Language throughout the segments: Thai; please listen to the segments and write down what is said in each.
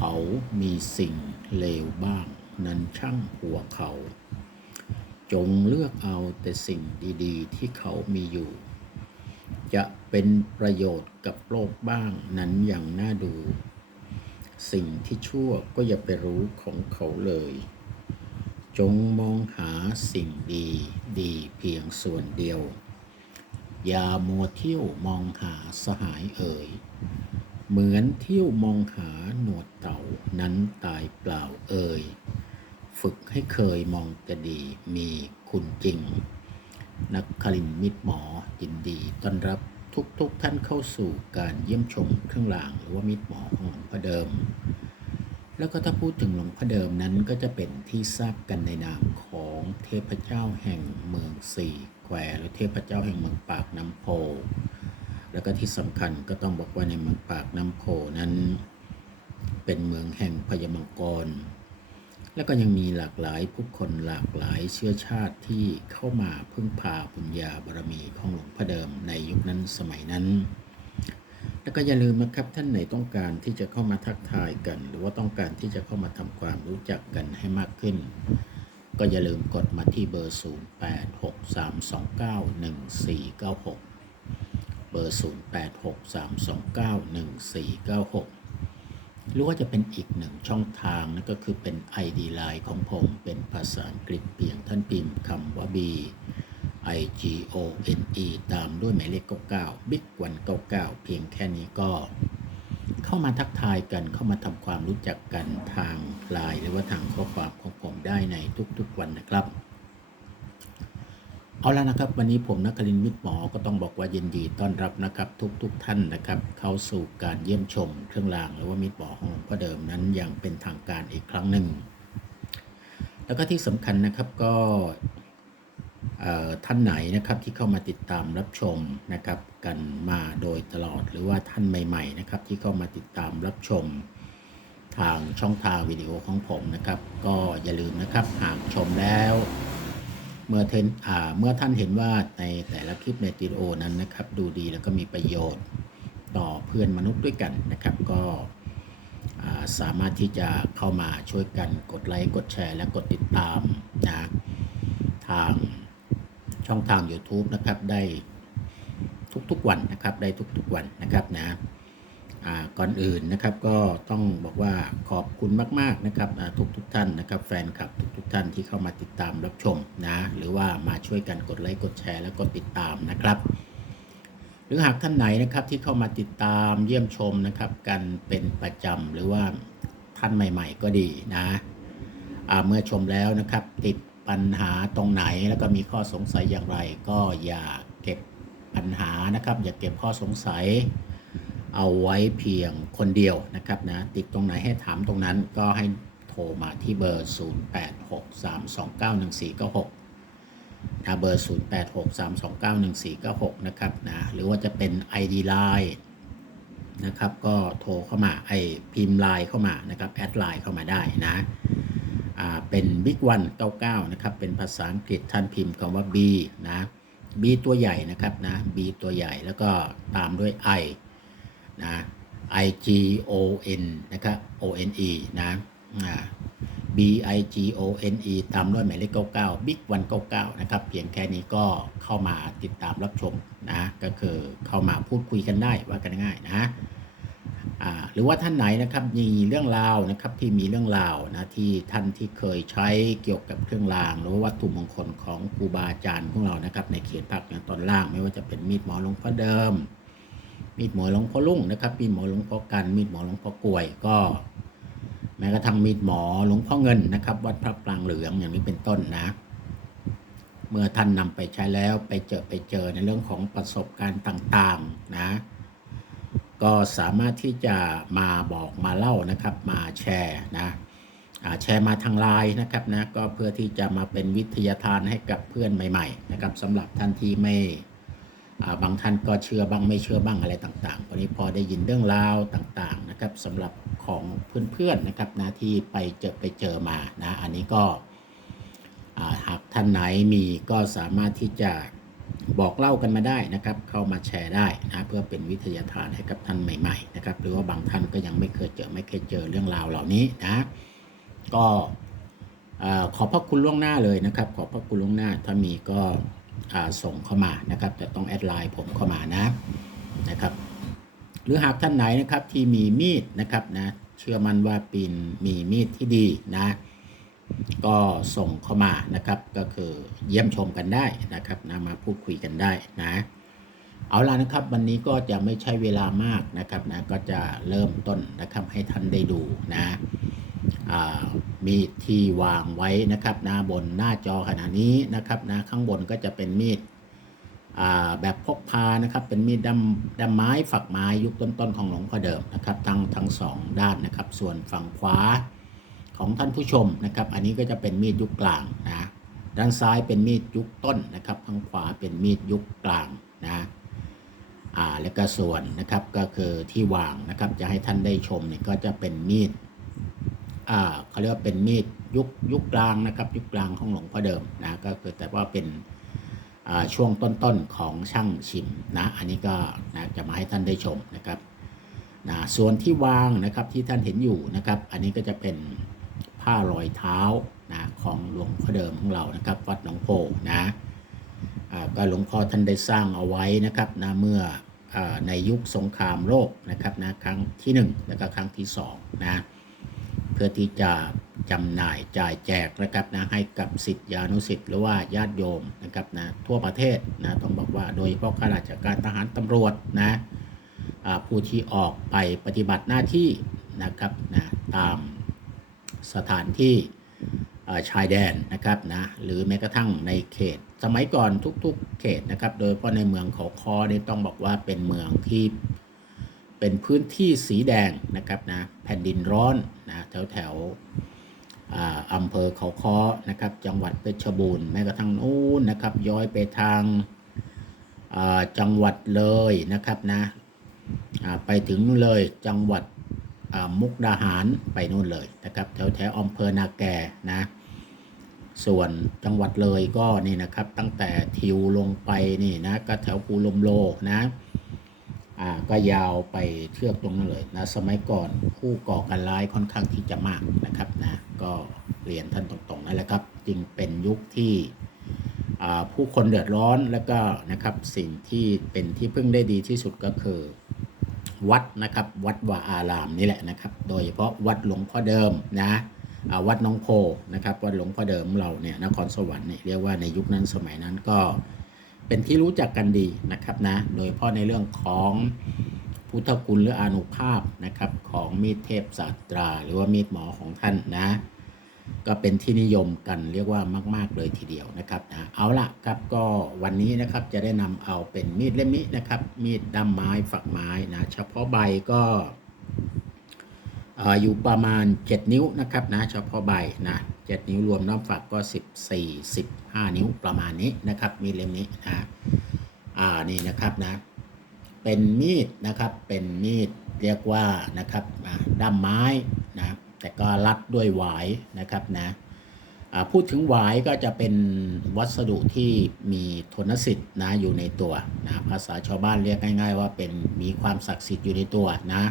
เขามีสิ่งเลวบ้าง นั้นช่างหัวเขา จงเลือกเอาแต่สิ่งดีๆ ที่เขามีอยู่ จะเป็นประโยชน์กับโลกบ้างนั้นอย่างน่าดู สิ่งที่ชั่วก็อย่าไปรู้ของเขาเลย จงมองหาสิ่งดีดีเพียงส่วนเดียว อย่ามัวเที่ยวมองหาสหายเอ่ย เหมือนเที่ยวมองหาหนวดเต่านั้นตายเปล่าเอ่ย ฝึกให้เคยมองแต่ดีมีคุณจริง นักคลินมิตรหมอยินดีต้อนรับทุกๆทท่านเข้าสู่การเยี่ยมชมเครื่องรางหรือว่ามิตรหมอของหลวงพ่อเดิม แล้วก็ถ้าพูดถึงหลวงพ่อเดิมนั้นก็จะเป็นที่ทราบกันในนามของเทพเจ้าแห่งเมืองสี่แควหรือเทพเจ้าแห่งเมืองปากน้ำโพ แล้วก็ที่สำคัญก็ต้องบอกว่าในเมืองปากน้ำโพนั้น เป็นเมืองแห่งพญมังกร แล้วก็ยังมีหลากหลายผู้คนหลากหลายเชื้อชาติที่เข้ามาพึ่งพาบุญญาบารมีของหลวงพ่อเดิมในยุคนั้นสมัยนั้น แล้วก็อย่าลืมนะครับท่านไหนต้องการที่จะเข้ามาทักทายกัน หรือว่าต้องการที่จะเข้ามาทำความรู้จักกันให้มากขึ้นก็อย่าลืมกดมาที่เบอร์ 0863291496เบอร์ 0863291496 หรือว่าจะเป็นอีกหนึ่งช่องทางนั่นก็คือเป็น ID Line ของผมเป็นภาษาอังกฤษเพียงท่านพิมพ์คำว่า B I G O N E ตามด้วยหมายเลข99 Big 199 เพียงแค่นี้ก็ เข้ามาทักทายกันเข้ามาทำความรู้จักกันทางไลน์หรือว่าทางข้อความของผมได้ในทุกๆวันนะครับ เอาละนะครับ วันนี้ผมนักคลินทร์มิตรหมอก็ต้องบอกว่ายินดีต้อนรับนะครับทุกๆทท่านนะครับ เข้าสู่การเยี่ยมชม เครื่องรางหรือว่ามิตรหมอของหลวงพ่อเดิมนั้นอย่างเป็นทางการอีกครั้งหนึ่ง แล้วก็ที่สำคัญนะครับก็ท่านไหนนะครับที่เข้ามาติดตามรับชมนะครับกันมาโดยตลอดหรือว่าท่านใหม่ๆนะครับที่เข้ามาติดตามรับชมทางช่องทางวิดีโอของผมนะครับ ก็อย่าลืมนะครับหากชมแล้ว เมื่อเทนอ่าเมื่อท่านเห็นว่าในแต่ละคลิปในวิดีโอนั้นนะครับ ดูดีแล้วก็มีประโยชน์ต่อเพื่อนมนุษย์ด้วยกันนะครับ ก็สามารถที่จะเข้ามาช่วยกันกดไลค์กดแชร์และกดติดตามนะทางช่องทาง YouTube นะครับได้ทุกๆวันนะครับได้ทุกๆวันนะครับนะ ก่อนอื่นนะครับก็ต้องบอกว่าขอบคุณมากๆนะครับทุกทุกท่านนะครับแฟนคลับทุกทุกท่านที่เข้ามาติดตามรับชมนะหรือว่ามาช่วยกันกดไลค์กดแชร์และกดติดตามนะครับ หรือหากท่านไหนนะครับที่เข้ามาติดตามเยี่ยมชมนะครับกันเป็นประจำหรือว่าท่านใหม่ ๆ ก็ดีนะเมื่อชมแล้วนะครับ ติดปัญหาตรงไหนแล้วก็มีข้อสงสัยอย่างไร ก็อย่าเก็บปัญหานะครับ อย่าเก็บข้อสงสัย เอาไว้เพียงคนเดียวนะครับนะติดตรงไหนให้ถามตรงนั้นก็ให้โทรมาที่เบอร์ 0863291496นะเบอร์ 0863291496 นะครับนะหรือว่าจะเป็น ID Line นะครับก็โทรเข้ามาไอพิมพ์ไลน์เข้ามานะครับแอดไลน์เข้ามาได้นะอ่าเป็น Big One 99นะครับเป็นภาษาอังกฤษท่านพิมพ์คำว่า B นะ B ตัวใหญ่นะครับนะ B ตัวใหญ่แล้วก็ตามด้วย I นะ I G O N นะครับ O N E นะอ่า B I G O N E ตามด้วยหมายเลข99 Big 199 นะครับ เพียงแค่นี้ก็เข้ามาติดตามรับชมนะ ก็คือเข้ามาพูดคุยกันได้ว่ากันง่ายนะหรือว่าท่านไหนนะครับมีเรื่องราวนะครับที่มีเรื่องราวนะที่ท่านที่เคยใช้เกี่ยวกับเครื่องราง หรือว่าวัตถุมงคลของครูบาอาจารย์ของเรานะครับในเขตภาคเหนือตอนล่าง ไม่ว่าจะเป็นมีดหมอหลวงพ่อเดิม มีดหมอหลวงพ่อลุ่งนะครับ มีดหมอหลวงพ่อกัน มีดหมอหลวงพ่อกลวยก็ แม้กระทั่งมีดหมอหลวงพ่อเงินนะครับ วัดพระปรางเหลืองอย่างนี้เป็นต้นนะ เมื่อท่านนำไปใช้แล้วไปเจอไปเจอในเรื่องของประสบการณ์ต่างๆนะ ก็สามารถที่จะมาบอกมาเล่านะครับ มาแชร์นะแชร์มาทางไลน์นะครับนะก็เพื่อที่จะมาเป็นวิทยาทานให้กับเพื่อนใหม่ ๆ นะครับสำหรับท่านที่ไม่ บางท่านก็เชื่อบ้างไม่เชื่อบ้างอะไรต่างๆวันนี้พอได้ยินเรื่องราวต่างๆนะครับสำหรับของเพื่อนๆนะครับนะที่ไปเจอไปเจอมานะอันนี้ก็หากท่านไหนมีก็สามารถที่จะบอกเล่ากันมาได้นะครับ เข้ามาแชร์ได้นะเพื่อเป็นวิทยาทานให้กับท่านใหม่ๆนะครับหรือว่าบางท่านก็ยังไม่เคยเจอไม่เคยเจอเรื่องราวเหล่านี้นะก็ขอบพระคุณล่วงหน้าเลยนะครับ ขอบพระคุณล่วงหน้าถ้ามีก็ ส่งเข้ามานะครับ แต่ต้องแอดไลน์ผมเข้ามานะนะครับ หรือหากท่านไหนนะครับที่มีมีดนะครับนะเชื่อมั่นว่าปีนมีมีดที่ดีนะ ก็ส่งเข้ามานะครับ ก็คือเยี่ยมชมกันได้นะครับนะมาพูดคุยกันได้นะเอาล่ะนะครับวันนี้ก็จะไม่ใช้เวลามากนะครับนะก็จะเริ่มต้นนะครับให้ท่านได้ดูนะ มีดที่วางไว้นะครับหนะบนหน้าจอขณะนี้นะครับนะข้างบนก็จะเป็นมีดแบบพกพานะครับ เป็นมีดดำดำไม้ฝักไม้ยุคต้นๆของหลวงพ่อเดิมนะครับทั้งทั้งสองด้านนะครับ ส่วนฝั่งขวาของท่านผู้ชมนะครับ อันนี้ก็จะเป็นมีดยุคกลางนะด้านซ้ายเป็นมีดยุคต้นนะครับข้างขวาเป็นมีดยุคกลางนะอ่าแล้วก็ส่วนนะครับก็คือที่วางนะครับจะให้ท่านได้ชมเนี่ยก็จะเป็นมีด อ่าเขาเรียกว่าเป็นมีดยุคยุคกลางนะครับยุคกลางของหลวงพ่อเดิมนะก็คือแต่ว่าเป็นช่วงต้นๆของช่างชิมนะอันนี้ก็นะจะมาให้ท่านได้ชมนะครับนะส่วนที่วางนะครับที่ท่านเห็นอยู่นะครับ อันนี้ก็จะเป็นผ้ารอยเท้านะของหลวงพ่อเดิมของเรานะครับวัดหนองโพนะก็หลวงพ่อท่านได้สร้างเอาไว้นะครับนะเมื่ออในยุคสงครามโลกนะครับนะครั้งที่1แล้วก็ครั้งที่2นะ เพื่อที่จะจำหน่ายจ่ายแจกนะครับนะให้กับสิทธิานุสิทธิ์หรือว่าญาติโยมนะครับนะทั่วประเทศนะต้องบอกว่าโดยเฉพาะข้าราชการทหารตำรวจนะผู้ที่ออกไปปฏิบัติหน้าที่นะครับนะตามสถานที่ชายแดนนะครับนะหรือแม้กระทั่งในเขต สมัยก่อนทุกๆเขตนะครับ โดยเฉพาะในเมืองเขาคอนี่ต้องบอกว่าเป็นเมืองที่ เป็นพื้นที่สีแดงนะครับนะแผ่นดินร้อนนะแถวแถวอำเภอเขาค้อนะครับจังหวัดเพชรบูรณ์แม้กระทั่งนู้นนะครับย้อยไปทางจังหวัดเลยนะครับนะไปถึงนู่นเลยจังหวัดมุกดาหารไปนู่นเลยนะครับแถวแถวอำเภอนาแกนะส่วนจังหวัดเลยก็นี่นะครับตั้งแต่ทิวลงไปนี่นะก็แถวปูลมโลนะ อ่าก็ยาวไปเทือกตรงนั้นเลยนะสมัยก่อนผู้ก่อการร้ายค่อนข้างที่จะมากนะครับนะก็เรียนท่านตรงๆนั่นแหละครับ จึงเป็นยุคที่อ่าผู้คนเดือดร้อนแล้วก็นะครับสิ่งที่เป็นที่พึ่งได้ดีที่สุดก็คือ วัดนะครับวัดวาอารามนี่แหละนะครับ โดยเฉพาะวัดหลวงพ่อเดิมนะอ่าวัดน้องโพนะครับวัดหลวงพ่อเดิมเราเนี่ยนครสวรรค์เนี่ยเรียกว่าในยุคนั้นสมัยนั้นก็ เป็นที่รู้จักกันดีนะครับนะ โดยเฉพาะในเรื่องของพุทธคุณหรืออนุภาพนะครับของมีดเทพศาสตรา หรือว่ามีดหมอของท่านนะ ก็เป็นที่นิยมกันเรียกว่ามาก ๆ เลยทีเดียวนะครับนะเอาละครับก็วันนี้นะครับจะได้นำเอาเป็นมีดเล่มนี้นะครับ มีดด้ามไม้ฝักไม้นะเฉพาะใบก็ อยู่ประมาณ 7 นิ้วนะครับนะเฉพาะใบนะ7นิ้วรวมน้ำฝักก็ 14 15 นิ้วประมาณนี้นะครับ มีดเล่มนี้นะอ่านี่นะครับนะเป็นมีดนะครับเป็นมีดเรียกว่านะครับด้ามไม้นะแต่ก็รัดด้วยหวายนะครับนะพูดถึงหวายก็จะเป็นวัสดุที่มีทนสิทธิ์นะอยู่ในตัวนะภาษาชาวบ้านเรียกง่าย ๆ ว่าเป็นมีความศักดิ์สิทธิ์อยู่ในตัวนะ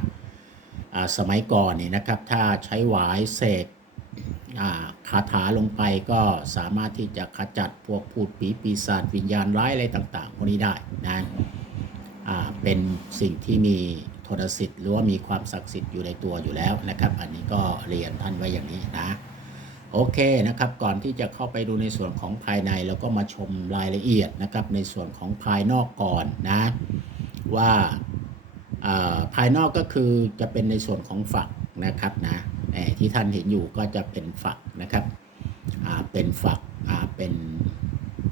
สมัยก่อนนี่นะครับ ถ้าใช้หวายเสกอ่าคาถาลงไปก็สามารถที่จะขจัดพวกพูดผีปีศาจวิญญาณร้ายอะไรต่างๆพวกนี้ได้นะอ่าเป็นสิ่งที่มีโทนสิทธิ์หรือว่ามีความศักดิ์สิทธิ์อยู่ในตัวอยู่แล้วนะครับ อันนี้ก็เรียนท่านไว้อย่างนี้นะโอเคนะครับ ก่อนที่จะเข้าไปดูในส่วนของภายในเราก็มาชมรายละเอียดนะครับในส่วนของภายนอกก่อนนะว่า ภายนอกก็คือจะเป็นในส่วนของฝักนะครับนะที่ท่านเห็นอยู่ก็จะเป็นฝักนะครับเป็นฝักเป็น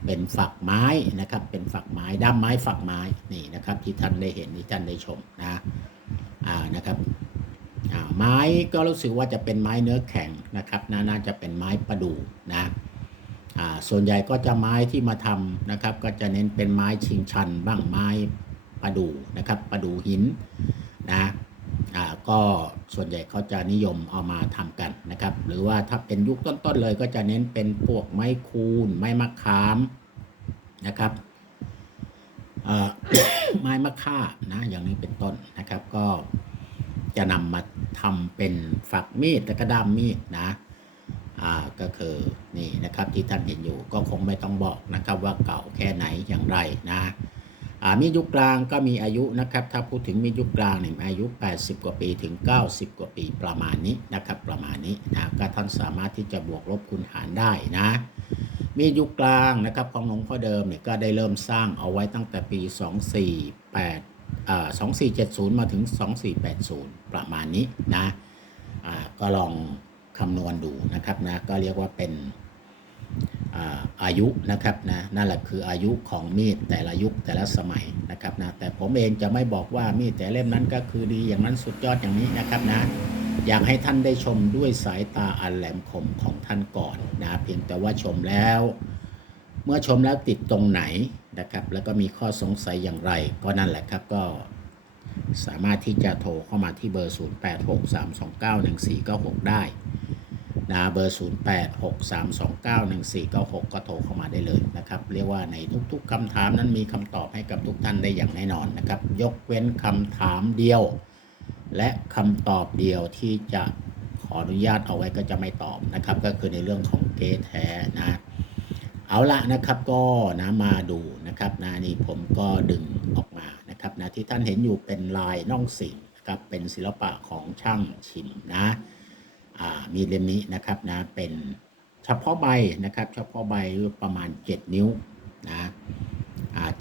เป็นฝักไม้นะครับ เป็นฝักไม้ด้ามไม้ฝักไม้นี่นะครับ ที่ท่านได้เห็นที่ท่านได้ชมนะนะครับไม้ก็รู้สึกว่าจะเป็นไม้เนื้อแข็งนะครับน่าจะเป็นไม้ประดู่นะส่วนใหญ่ก็จะไม้ที่มาทำนะครับ ก็จะเน้นเป็นไม้ชิงชันบ้างไม้ ประดูนะครับประดูหินนะอ่าก็ส่วนใหญ่เขาจะนิยมเอามาทำกันนะครับ หรือว่าถ้าเป็นยุคต้นๆเลยก็จะเน้นเป็นพวกไม้คูนไม้มะขามนะครับไม้มะค่านะอย่างนี้เป็นต้นนะครับ ก็จะนำมาทำเป็นฝักมีดและก็ด้ามมีดนะอ่าก็คือนี่นะครับที่ท่านเห็นอยู่ก็คงไม่ต้องบอกนะครับว่าเก่าแค่ไหนอย่างไรนะ มียุคกลางก็มีอายุนะครับ ถ้าพูดถึงมียุคกลางเนี่ยอายุ 80 กว่าปีถึง 90 กว่าปีประมาณนี้นะครับ ประมาณนี้นะก็ท่านสามารถที่จะบวกลบคูณหารได้นะ มียุคกลางนะครับของหลวงพ่อเดิมเนี่ยก็ได้เริ่มสร้างเอาไว้ตั้งแต่ปี 248อ่า2470 มาถึง 2480 ประมาณนี้นะอ่าก็ลองคำนวณดูนะครับนะก็เรียกว่าเป็น อาอายุนะครับนะนั่นแหละคืออายุของมีดแต่ละยุคแต่ละสมัยนะครับนะแต่ผมเองจะไม่บอกว่ามีดแต่เล่มนั้นก็คือดีอย่างนั้นสุดยอดอย่างนี้นะครับนะอยากให้ท่านได้ชมด้วยสายตาอันแหลมคมของท่านก่อนนะเพียงแต่ว่าชมแล้ว เมื่อชมแล้วติดตรงไหนนะครับ แล้วก็มีข้อสงสัยอย่างไร ก็นั่นแหละครับก็สามารถที่จะโทรเข้ามาที่เบอร์ 0863291496 ได้ นะเบอร์ 0863291496 ก็โทรเข้ามาได้เลยนะครับ เรียกว่าในทุกๆคำถามนั้นมีคำตอบให้กับทุกท่านได้อย่างแน่นอนนะครับ ยกเว้นคำถามเดียว และคำตอบเดียวที่จะขออนุญาตเอาไว้ก็จะไม่ตอบนะครับ ก็คือในเรื่องของเกทแท้นะเอาละนะครับก็นะมาดูนะครับนะนี่ผมก็ดึงออกมานะครับนะที่ท่านเห็นอยู่เป็นลายน่องสิงนะครับเป็นศิลปะของช่างชิมนะ มีเล่มนี้นะครับนะเป็นเฉพาะใบนะครับ เฉพาะใบประมาณ 7 นิ้วนะ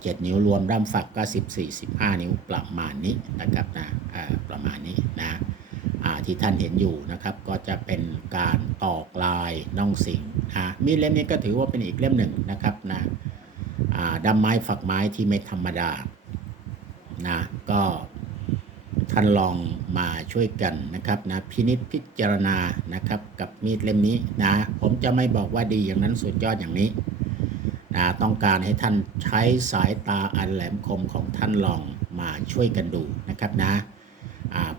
เจ็ดนิ้วรวมด้ามฝักก็ 14 15 นิ้วประมาณนี้นะครับนะประมาณนี้นะที่ท่านเห็นอยู่นะครับก็จะเป็นการตอกลายน่องสิงนะมีดเล่มนี้ก็ถือว่าเป็นอีกเล่มหนึ่งนะครับนะด้ามไม้ฝักไม้ที่ไม่ธรรมดานะก็ ท่านลองมาช่วยกันนะครับนะพินิจพิจารณานะครับกับมีดเล่มนี้นะผมจะไม่บอกว่าดีอย่างนั้นสุดยอดอย่างนี้นะต้องการให้ท่านใช้สายตาอันแหลมคมของท่านลองมาช่วยกันดูนะครับนะ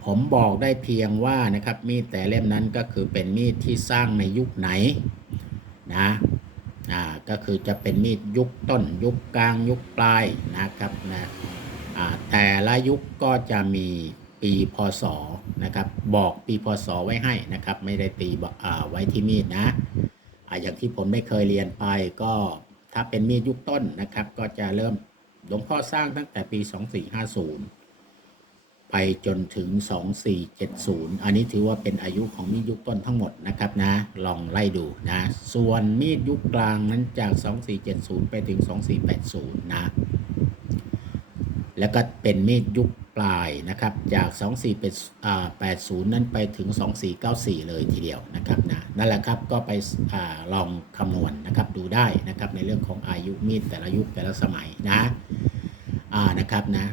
ผมบอกได้เพียงว่านะครับมีดแต่เล่มนั้นก็คือเป็นมีดที่สร้างในยุคไหนนะก็คือจะเป็นมีดยุคต้นยุคกลางยุคปลายนะครับนะ แต่ละยุคก็จะมีปีพศนะครับ บอกปีพศไว้ให้นะครับ ไม่ได้ตีไว้ที่มีดนะอ่าอย่างที่ผมได้เคยเรียนไปก็ถ้าเป็นมีดยุคต้นนะครับ ก็จะเริ่มหลวงพ่อสร้างตั้งแต่ปี 2450 ไปจนถึง 2470 อันนี้ถือว่าเป็นอายุของมีดยุคต้นทั้งหมดนะครับนะ ลองไล่ดูนะ ส่วนมีดยุคกลางนั้นจาก 2470 ไปถึง 2480 นะ แล้วก็เป็นมีดยุคปลายนะครับจาก 2480 นั้นไปถึง 2494 เลยทีเดียวนะครับนะนั่นแหละครับก็ไปอลองคำนวณนะครับดูได้นะครับในเรื่องของอายุมีดแต่ละยุคแต่ละสมัยนะอ่านะครับนะ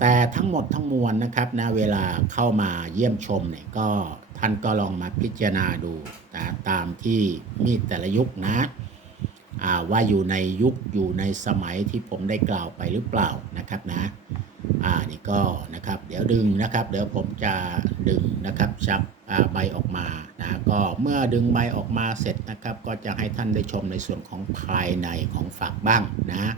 แต่ทั้งหมดทั้งมวลนะครับนะเวลาเข้ามาเยี่ยมชมเนี่ยก็ท่านก็ลองมาพิจารณาดูนะตามที่มีดแต่ละยุคนะ ว่าอยู่ในยุคอยู่ในสมัยที่ผมได้กล่าวไปหรือเปล่านะครับนะอ่านี่ก็นะครับ เดี๋ยวดึงนะครับ เดี๋ยวผมจะดึงนะครับชักใบออกมานะก็เมื่อดึงใบออกมาเสร็จนะครับ ก็จะให้ท่านได้ชมในส่วนของภายในของฝักบ้างนะ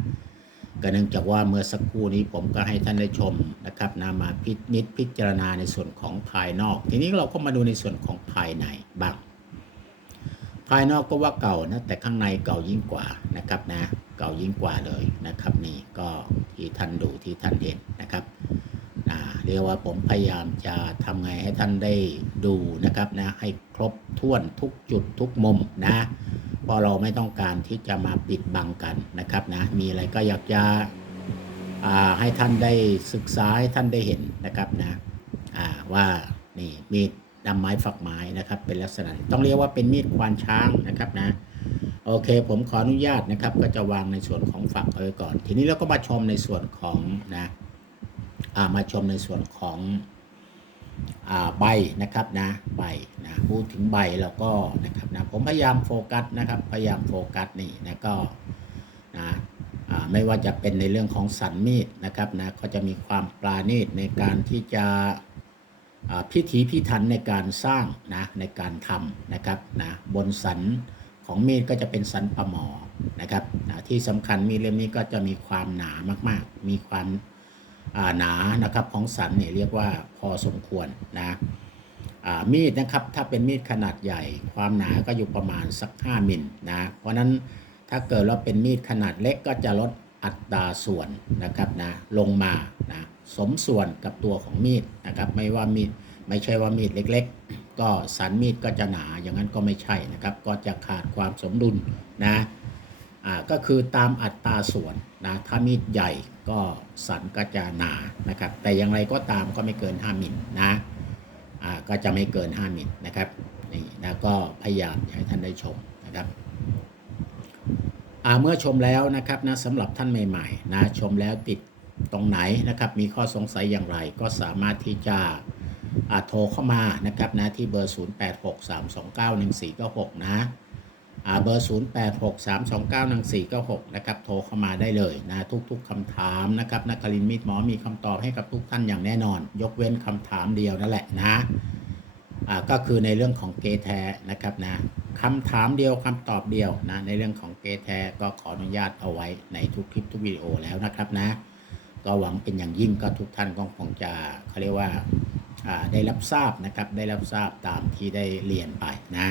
ก็เนื่องจากว่าเมื่อสักครู่นี้ผมก็ให้ท่านได้ชมนะครับนะมาพินิจพิจารณาในส่วนของภายนอก ทีนี้เราก็มาดูในส่วนของภายในบ้าง ภายนอกก็ว่าเก่านะแต่ข้างในเก่ายิ่งกว่านะครับนะเก่ายิ่งกว่าเลยนะครับ นี่ก็ที่ท่านดูที่ท่านเห็นนะครับอ่าเรียกว่าผมพยายามจะทำไงให้ท่านได้ดูนะครับนะให้ครบถ้วนทุกจุดทุกมุมนะเพราะเราไม่ต้องการที่จะมาปิดบังกันนะครับนะมีอะไรก็อยากจะให้ท่านได้ศึกษาให้ท่านได้เห็นนะครับนะว่านี่มี ดำไม้ฝักไม้นะครับ เป็นลักษณะต้องเรียกว่าเป็นมีดควานช้างนะครับนะโอเค ผมขออนุญาตนะครับ ก็จะวางในส่วนของฝักเอาไว้ก่อน ทีนี้เราก็มาชมในส่วนของนะามาชมในส่วนของอใบนะครับนะใบนะพูดถึงใบแล้วก็นะครับนะผมพยายามโฟกัสนะครับ พยายามโฟกัสนี่นะก็นะไม่ว่าจะเป็นในเรื่องของสันมีดนะครับนะก็จะมีความปราณีตในการที่จะ พิถีพิถันในการสร้างนะในการทำนะครับนะบนสันของมีดก็จะเป็นสันปะหมอนะครับนะที่สำคัญมีดเล่มนี้ก็จะมีความหนามากๆ มีความาหนานะครับของสันเนี่ยเรียกว่าพอสมควรนะมีดนะครับถ้าเป็นมีดขนาดใหญ่ ความหนาก็อยู่ประมาณสัก 5มิลนะเพราะฉะนั้นถ้าเกิดว่าเป็นมีดขนาดเล็กก็จะลดอัตราส่วนนะครับนะลงมานะ สมส่วนกับตัวของมีดนะครับ ไม่ว่ามีดไม่ใช่ว่ามีดเล็ก ๆ ก็สันมีดก็จะหนาอย่างนั้นก็ไม่ใช่นะครับ ก็จะขาดความสมดุลนะอ่าก็คือตามอัตราส่วนนะถ้ามีดใหญ่ก็สันก็จะหนานะครับ แต่อย่างไรก็ตามก็ไม่เกิน 5มิลนะอ่าก็จะไม่เกิน 5มิลนะครับนี่นะก็พยายามอยากให้ท่านได้ชมนะครับอ่าเมื่อชมแล้วนะครับนะสำหรับท่านใหม่ๆนะชมแล้วติด ตรงไหนนะครับ มีข้อสงสัยอย่างไรก็สามารถที่จะโทรเข้ามานะครับนะที่เบอร์ 0863291496 นะเบอร์ 0863291496 นะครับโทรเข้ามาได้เลยนะทุกๆคำถามนะครับนักคลินมิตรหมอมีคำตอบให้กับทุกท่านอย่างแน่นอน ยกเว้นคำถามเดียวนั่นแหละนะก็คือในเรื่องของเกย์แท้นะครับนะคำถามเดียวคำตอบเดียวนะในเรื่องของเกย์แท้ก็ขออนุญาตเอาไว้ในทุกคลิปทุกวิดีโอแล้วนะครับนะ ก็หวังเป็นอย่างยิ่งก็ทุกท่านก็คงจะเขาเรียกว่าได้รับทราบนะครับได้รับทราบตามที่ได้เรียนไปนะ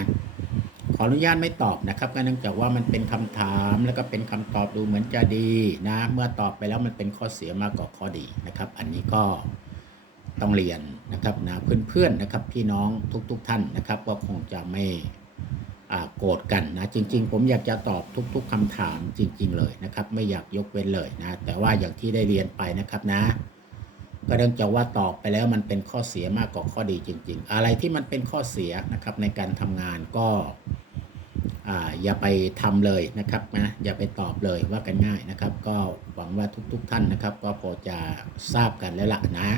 ขออนุญาตไม่ตอบนะครับก็เนื่องจากว่ามันเป็นคำถามแล้วก็เป็นคำตอบดูเหมือนจะดีนะเมื่อตอบไปแล้วมันเป็นข้อเสียมากกว่าข้อดีนะครับ อันนี้ก็ต้องเรียนนะครับนะเพื่อนๆนะครับพี่น้องทุกๆทท่านนะครับก็คงจะไม่ โกรธกันนะจริง ๆ ผมอยากจะตอบทุก ๆคำถามจริง ๆ เลยนะครับ ไม่อยากยกเว้นเลยนะแต่ว่าอย่างที่ได้เรียนไปนะครับนะ ก็เนื่องจากว่าตอบไปแล้วมันเป็นข้อเสียมากกว่าข้อดีจริง ๆ อะไรที่มันเป็นข้อเสียนะครับในการทำงานก็ออย่าไปทำเลยนะครับนะอย่าไปตอบเลยว่ากันง่ายนะครับ ก็หวังว่าทุกๆท่านนะครับ ก็พอจะทราบกันแล้วล่ะนะ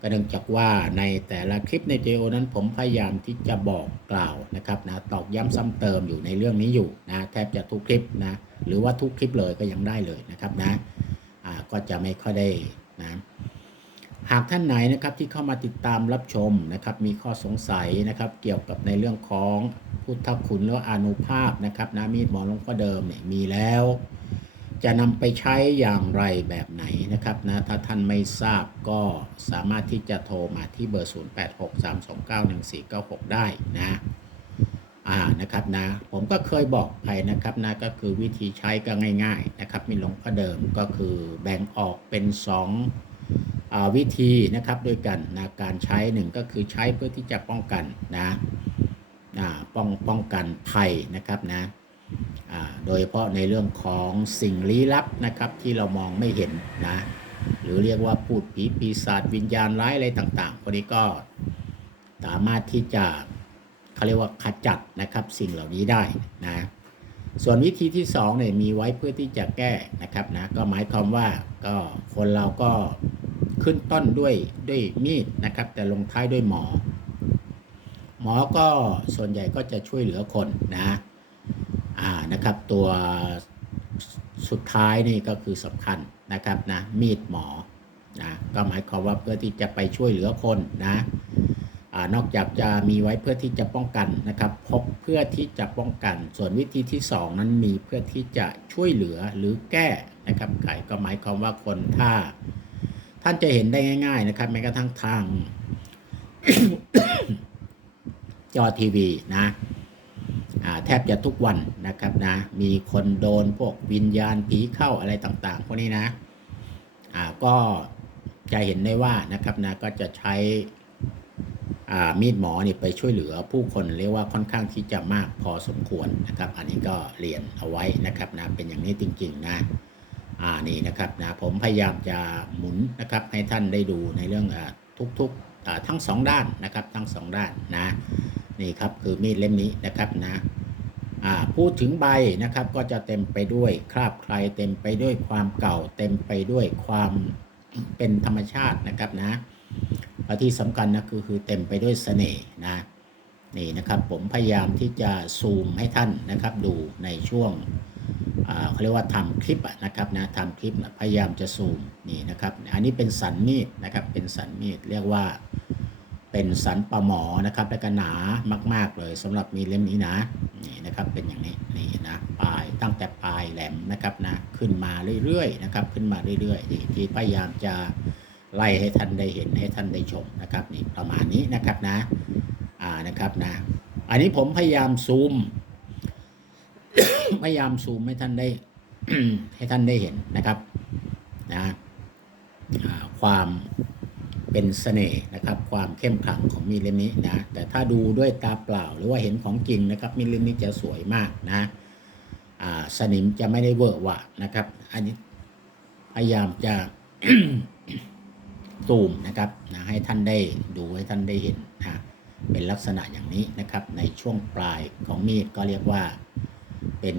ก็เนื่องจากว่าในแต่ละคลิปใน JO นั้นผมพยายามที่จะบอกกล่าวนะครับนะตอกย้ำซ้ำเติมอยู่ในเรื่องนี้อยู่นะแทบจะทุกคลิปนะหรือว่าทุกคลิปเลยก็ยังได้เลยนะครับนะอ่าก็จะไม่ค่อยได้นะหากท่านไหนนะครับที่เข้ามาติดตามรับชมนะครับมีข้อสงสัยนะครับเกี่ยวกับในเรื่องของพุทธคุณหรือว่าอนุภาพนะครับนะมีดหมอหลวงพ่อเดิมเนี่ยมีแล้ว จะนำไปใช้อย่างไรแบบไหนนะครับนะถ้าท่านไม่ทราบก็สามารถที่จะโทรมาที่เบอร์ 0863291496 ได้นะอ่านะครับนะผมก็เคยบอกไปนะครับนะก็คือวิธีใช้ก็ง่ายๆนะครับมีหลวงพ่อเดิมก็คือแบ่งออกเป็น2อ่าวิธีนะครับด้วยกันนะการใช้หนึ่งก็คือใช้เพื่อที่จะป้องกันนะป้องป้องกันภัยนะครับนะ โดยเฉพาะในเรื่องของสิ่งลี้ลับนะครับที่เรามองไม่เห็นนะหรือเรียกว่าพูดผีปีศาจวิญญาณร้ายอะไรต่างๆพวกนี้ก็สามารถที่จะเขาเรียกว่าขจัดนะครับสิ่งเหล่านี้ได้นะส่วนวิธีที่2เนี่ยมีไว้เพื่อที่จะแก้นะครับนะก็หมายความว่าก็คนเราก็ขึ้นต้นด้วยด้วยมีดนะครับ แต่ลงท้ายด้วยหมอ หมอก็ส่วนใหญ่ก็จะช่วยเหลือคนนะ อ่านะครับตัวสุดท้ายนี่ก็คือสำคัญนะครับนะมีดหมอนะก็หมายความว่าเพื่อที่จะไปช่วยเหลือคนนะอนอกจากจะมีไว้เพื่อที่จะป้องกันนะครับพบเพื่อที่จะป้องกัน ส่วนวิธีที่สองนั้นมีเพื่อที่จะช่วยเหลือหรือแก้นะครับไก่ก็หมายความว่าคนถ้า ท่านจะเห็นได้ง่าย ๆ นะครับแม้กระทั่งทางจอทีวีนะ แทบจะทุกวันนะครับนะ มีคนโดนพวกวิญญาณผีเข้าอะไรต่างๆพวกนี้นะอ่าก็จะเห็นได้ว่านะครับนะก็จะใช้อ่ามีดหมอนี่ไปช่วยเหลือผู้คนเรียกว่าค่อนข้างที่จะมากพอสมควรนะครับ อันนี้ก็เรียนเอาไว้นะครับนะเป็นอย่างนี้จริง ๆ นะอ่านี่นะครับนะผมพยายามจะหมุนนะครับให้ท่านได้ดูในเรื่องอ่าทุกๆอ่าทั้งสองด้านนะครับทั้งสองด้านนะ นี่ครับคือมีดเล่มนี้นะครับนะพูดถึงใบนะครับก็จะเต็มไปด้วยคราบใครเต็มไปด้วยความเก่า เต็มไปด้วยความเป็นธรรมชาตินะครับนะและที่สำคัญนะคือคือเต็มไปด้วยเสน่ห์นะนี่นะครับผมพยายามที่จะซูมให้ท่านนะครับดูในช่วงเขาเรียกว่าทำคลิปนะครับนะทำคลิปนะพยายามจะซูมนี่นะครับ อันนี้เป็นสันมีดนะครับเป็นสันมีดเรียกว่า เป็นสันปลาหมอนะครับและก็หนามาก ๆเลยสำหรับมีเล่มนี้นะนี่นะครับเป็นอย่างนี้นี่นะปลายตั้งแต่ปลายแหลมนะครับนะขึ้นมาเรื่อยๆนะครับขึ้นมาเรื่อยๆนี่ที่พยายามจะไล่ให้ท่านได้เห็นให้ท่านได้ชมนะครับนี่ประมาณนี้นะครับนะอ่านะครับนะ อันนี้ผมพยายามซูมพยายามซูมให้ท่านได้ให้ท่านได้เห็นนะครับนะความ เป็นเสน่ห์นะครับ ความเข้มขลังของมีดเล่มนี้นะ แต่ถ้าดูด้วยตาเปล่าหรือว่าเห็นของจริงนะครับ มีดเล่มนี้จะสวยมากนะอ่าสนิมจะไม่ได้เวอะหวะนะครับ อันนี้พยายามจะซูมนะครับนะให้ท่านได้ดูให้ท่านได้เห็นนะเป็นลักษณะอย่างนี้นะครับ ในช่วงปลายของมีดก็เรียกว่าเป็น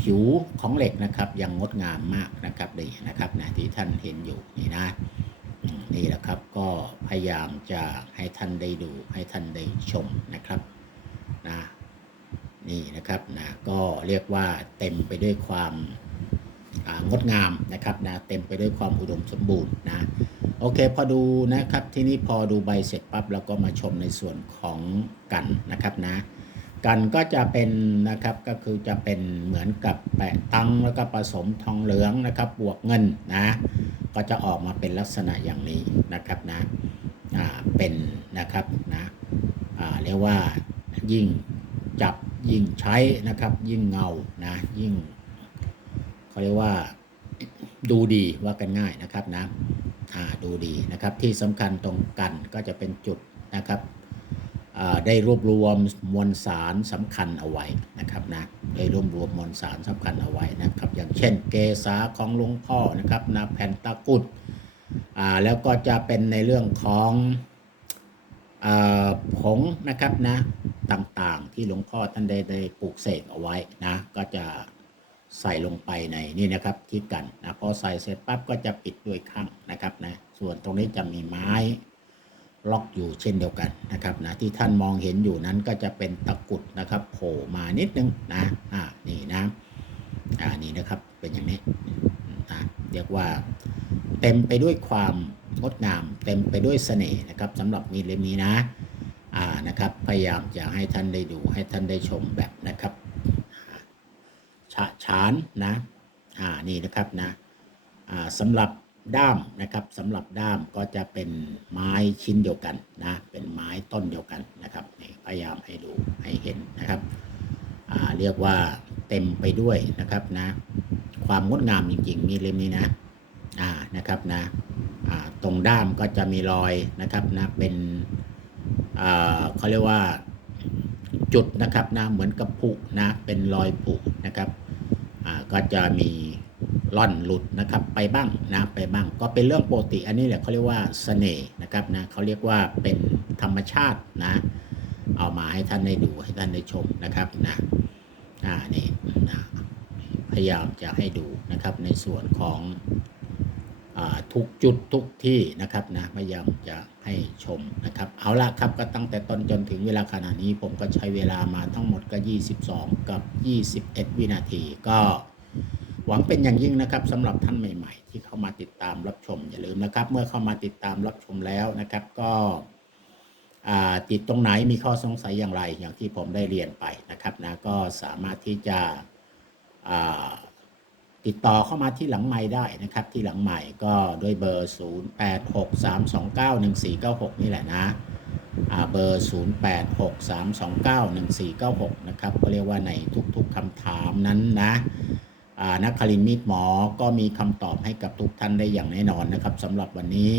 ผิวของเหล็กนะครับ ยังงดงามมากนะครับนี่นะครับนะที่ท่านเห็นอยู่นี่นะ นี่แหละครับก็พยายามจะให้ท่านได้ดูให้ท่านได้ชมนะครับนะนี่นะครับนะก็เรียกว่าเต็มไปด้วยความงดงามนะครับนะเต็มไปด้วยความอุดมสมบูรณ์นะโอเคพอดูนะครับที่นี้พอดูใบเสร็จปั๊บเราก็มาชมในส่วนของกันนะครับนะกันก็จะเป็นนะครับก็คือจะเป็นเหมือนกับแปะตังแล้วก็ผสมทองเหลืองนะครับบวกเงินนะ ก็จะออกมาเป็นลักษณะอย่างนี้นะครับนะเป็นนะครับนะเรียกว่ายิ่งจับยิ่งใช้นะครับ ยิ่งเงานะยิ่งเขาเรียกว่าดูดีว่ากันง่ายนะครับนะดูดีนะครับที่สำคัญตรงกันก็จะเป็นจุดนะครับ ได้รวบรวมมวลสารสำคัญเอาไว้นะครับนะได้รวบรวมมวลสารสำคัญเอาไว้นะครับ อย่างเช่นเกษาของหลวงพ่อนะครับนะแผ่นตะกุดอ่าแล้วก็จะเป็นในเรื่องของอาผงนะครับนะต่างๆที่หลวงพ่อท่านได้ได้ปลูกเสกเอาไว้นะก็จะใส่ลงไปในนี่นะครับที่กันนะพอใส่เสร็จปั๊บก็จะปิดด้วยข้างนะครับนะส่วนตรงนี้จะมีไม้ ล็อกอยู่เช่นเดียวกันนะครับนะที่ท่านมองเห็นอยู่นั้นก็จะเป็นตะกุดนะครับโผล่มานิดนึงนะอ่านี่นะอ่านี่นะครับเป็นอย่างนี้นะเรียกว่าเต็มไปด้วยความงดงาม เต็มไปด้วยเสน่ห์นะครับสำหรับมีดเล่มนี้นะอ่านะครับพยายามจะให้ท่านได้ดูให้ท่านได้ชมแบบนะครับฉะฉานนะอ่านี่นะครับนะอ่าสำหรับ ด้ามนะครับสำหรับด้ามก็จะเป็นไม้ชิ้นเดียวกันนะเป็นไม้ต้นเดียวกันนะครับพยายามให้ดูให้เห็นนะครับเรียกว่าเต็มไปด้วยนะครับนะความงดงามจริงๆมีเล่มนี้นะอ่านะครับนะตรงด้ามก็จะมีรอยนะครับนะเป็นเขาเรียกว่าจุดนะครับนะเหมือนกับผุนะเป็นรอยผุนะครับก็จะมี ล่อนหลุดนะครับไปบ้างนะไปบ้างก็เป็นเรื่องปกติ อันนี้แหละเขาเรียกว่าเสน่ห์นะครับนะเขาเรียกว่าเป็นธรรมชาตินะเอามาให้ท่านได้ดูให้ท่านได้ชมนะครับนะอ่านี่นะพยายามจะให้ดูนะครับในส่วนของอทุกจุดทุกที่นะครับนะพยายามจะให้ชมนะครับเอาละครับก็ตั้งแต่ต้นจนถึงเวลาขณะนี้ผมก็ใช้เวลามาทั้งหมดก็ 22 กับ 21 วินาทีก็ หวังเป็นอย่างยิ่งนะครับสำหรับท่านใหม่ๆ ที่เข้ามาติดตามรับชมอย่าลืมนะครับ เมื่อเข้ามาติดตามรับชมแล้วนะครับ ก็ติดตรงไหนมีข้อสงสัยอย่างไร อย่างที่ผมได้เรียนไปนะครับนะก็สามารถที่จะติดต่อเข้ามาที่หลังไม้ได้นะครับ ที่หลังใหม่ก็ด้วยเบอร์ 0863291496 นี่แหละนะอ่าเบอร์ 0863291496 นะครับก็เรียกว่าในทุกๆคำถามนั้นนะ นักคลินมีดหมอก็มีคำตอบให้กับทุกท่านได้อย่างแน่นอนนะครับสำหรับวันนี้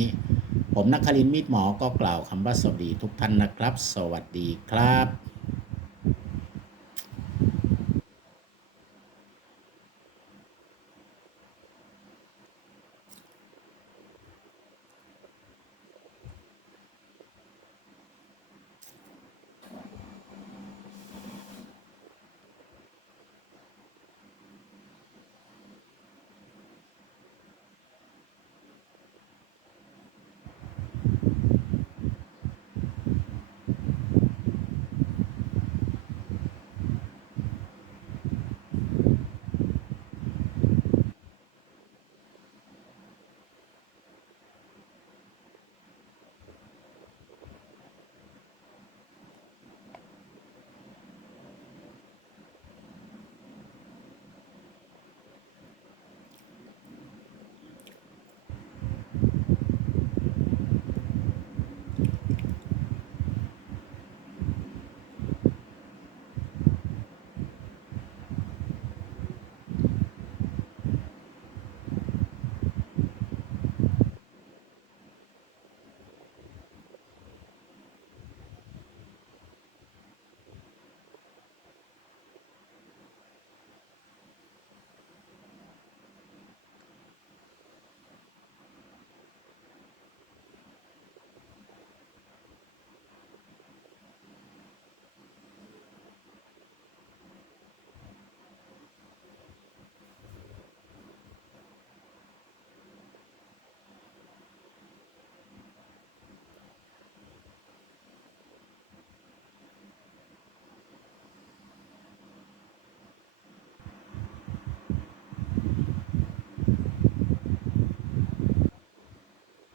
ผมนักคลินมีดหมอก็กล่าวคำว่าสวัสดีทุกท่านนะครับ สวัสดีครับ